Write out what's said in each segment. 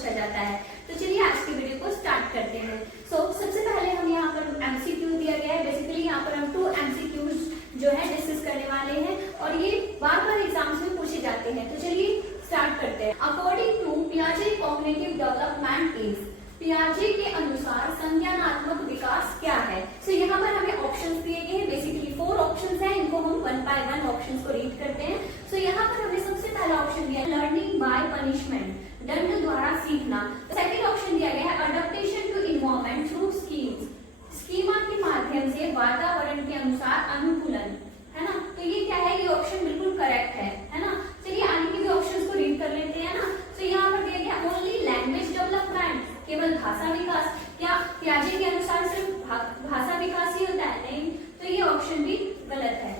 पूछा जाता है। तो चलिए आज की वीडियो को स्टार्ट करते हैं। सबसे पहले हम यहाँ पर एमसीक्यू दिया गया है। बेसिकली यहाँ पर हम 2 एमसीक्यूज जो है डिस्कस करने वाले हैं और ये बार बार एग्जाम्स में पूछे जाते हैं। तो चलिए स्टार्ट करते हैं। According to पियाजे cognitive development is, पियाजे के अनुसार संज्ञानात्मक विकास क्या है? यहाँ पर हमें ऑप्शंस दिए गए हैं। बेसिकली 4 ऑप्शंस हैं, इनको हम 1 बाय 1 ऑप्शंस को रीड करते हैं। यहाँ पर हमें सबसे पहला ऑप्शन दिया है लर्निंग बाय पनिशमेंट, दंड द्वारा सीखना। सेकंड ऑप्शन दिया गया है adaptation to environment through schemes, schema के माध्यम से वातावरण के अनुसार अनुकूलन, है ना। तो ये क्या है, ये ऑप्शन बिल्कुल करेक्ट है ना। चलिए आगे के भी ऑप्शंस को रीड कर लेते हैं ना। यहाँ पर दिया गया ओनली लैंग्वेज डेवलपमेंट, केवल भाषा विकास। क्या पियाजे के अनुसार सिर्फ भाषा विकास ही होता है? नहीं, तो ये ऑप्शन भी गलत है।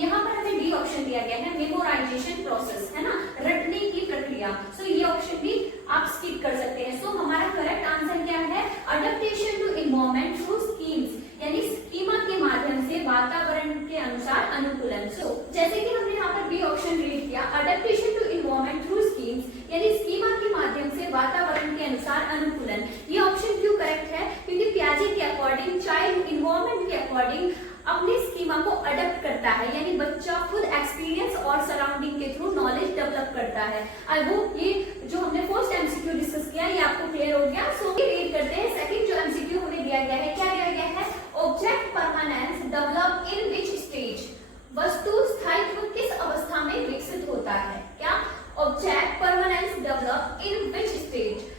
यहाँ पर हमें डी ऑप्शन दिया गया है मेमोराइजेशन प्रोसेस, है ना, रटने की प्रक्रिया। ये ऑप्शन भी आप स्किप कर सकते हैं। हमारा करेक्ट आंसर क्या है, adaptation to environment through schemes, यानी स्कीमा के माध्यम से वातावरण के अनुसार अनुकूलन। जैसे कि हमने यहाँ पर बी ऑप्शन रीड किया, adaptation to environment through schemes, यानी स्कीमा के माध्यम से वातावरण के अनुसार अनुकूलन। ये ऑप्शन क्यों करेक्ट है? क्योंकि पियाजे के अकॉर्डिंग चाइल्ड एनवायरनमेंट के अकॉर्डिंग अपने स्कीमा को अडॉप्ट करता है, यानी बच्चा खुद एक्सपीरियंस और सराउंडिंग के थ्रू नॉलेज डेवलप करता है। आई होप ये जो हमने फर्स्ट एमसीक्यू डिस्कस किया ये आपको क्लियर हो गया। रीड करते हैं सेकंड जो एमसीक्यू हमें दिया गया है। क्या दिया गया है? Object permanence develop in which stage, वस्तु स्थायित्व किस अवस्था में विकसित होता है? क्या object permanence develop in which stage?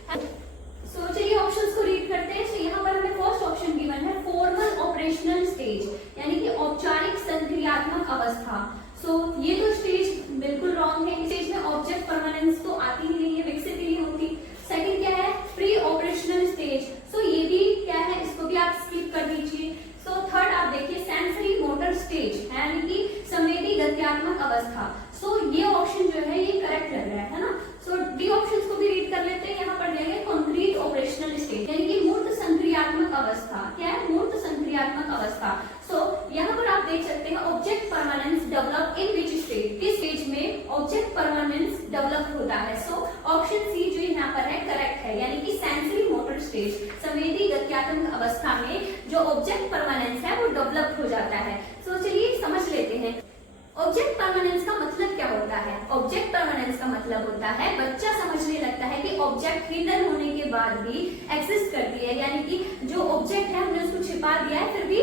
चलिए ऑप्शंस को रीड करते हैं। यहाँ पर हमें फर्स्ट ऑप्शन गिवन है फॉर्मल ऑपरेशनल स्टेज, यानी कि औपचारिक संक्रियात्मक अवस्था। ये तो स्टेज बिल्कुल रॉन्ग है। इस स्टेज में ऑब्जेक्ट परमानेंस तो आती ही नहीं है, विकसित ही नहीं होती। सेकंड क्या है? Pre operational stage. ये भी क्या है, इसको भी आप स्किप कर दीजिए। थर्ड आप देखिए सेंसरी मोटर स्टेज, यानी कि संवेदी गत्यात्मक अवस्था। ये ऑप्शन जो है ये करेक्ट लग रहा है ना। डी ऑप्शंस को भी रीड कर लेते हैं। यहाँ पर देंगे कॉन्क्रीट ऑपरेशनल स्टेज, यानी कि मूर्त संक्रियात्मक अवस्था। क्या है? मूर्त संक्रियात्मक अवस्था। यहाँ पर आप देख सकते हैं object permanence develop in which stage, किस स्टेज में ऑब्जेक्ट परमानेंस डेवलप होता है? ऑप्शन सी जो यहाँ पर है करेक्ट है, यानी कि सेंसरी मोटर स्टेज, संवेदी गत्यात्मक अवस्था में जो ऑब्जेक्ट परमानेंस है वो डेवलप हो जाता है। चलिए समझ लेते हैं ऑब्जेक्ट परमानेंस का मतलब क्या होता है। ऑब्जेक्ट परमानेंस का मतलब होता है बच्चा समझने लगता है कि ऑब्जेक्ट हिडन होने के बाद भी एग्जिस्ट करती है, यानी कि जो ऑब्जेक्ट है हमने उसको छिपा दिया है फिर भी